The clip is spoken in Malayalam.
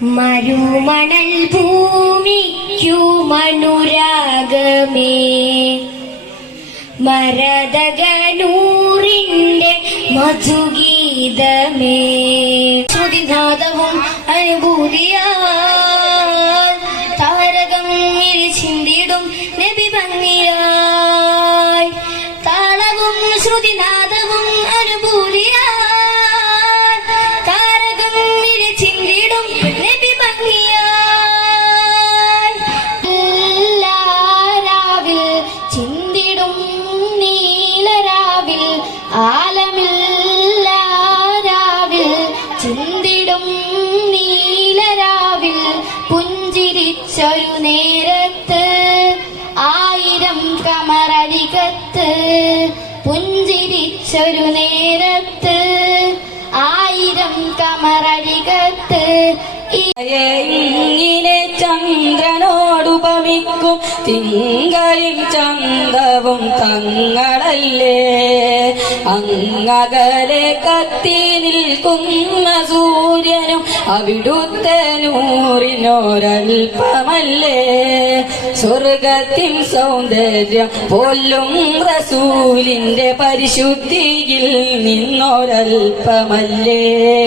മരുമണൽ ഭൂമിക്കു മനുരാഗമേ. മരതകനൂറിന്റെ മധുഗീതമേ. ശ്രുതിനാദവും അനുഭൂതിയാ താരകം ചിന്തിടും നബി ഭംഗിയായി താളവും നീലരാവിൽ ആലമില്ലാരാവിൽ ചിന്തിടും നീലരാവിൽ പുഞ്ചിരിച്ചൊരു നേരത്ത്. ആയിരം കമറരികത്ത് പുഞ്ചിരിച്ചൊരു നേരത്ത്. ആയിരം കമറരികത്ത് ഇങ്ങനെ ചന്ദ്രനോടുപമിക്കും തിങ്കളിൽ ചന്തവും തങ്ങളല്ലേ. അങ്ങകലെ കത്തി നിൽക്കുന്ന സൂര്യനും അവിടുത്തെ നൂറിനോരൽപ്പമല്ലേ? സ്വർഗത്തിൻ സൗന്ദര്യം പോലും റസൂലിന്റെ പരിശുദ്ധിയിൽ നിന്നൊരൽപ്പമല്ലേ?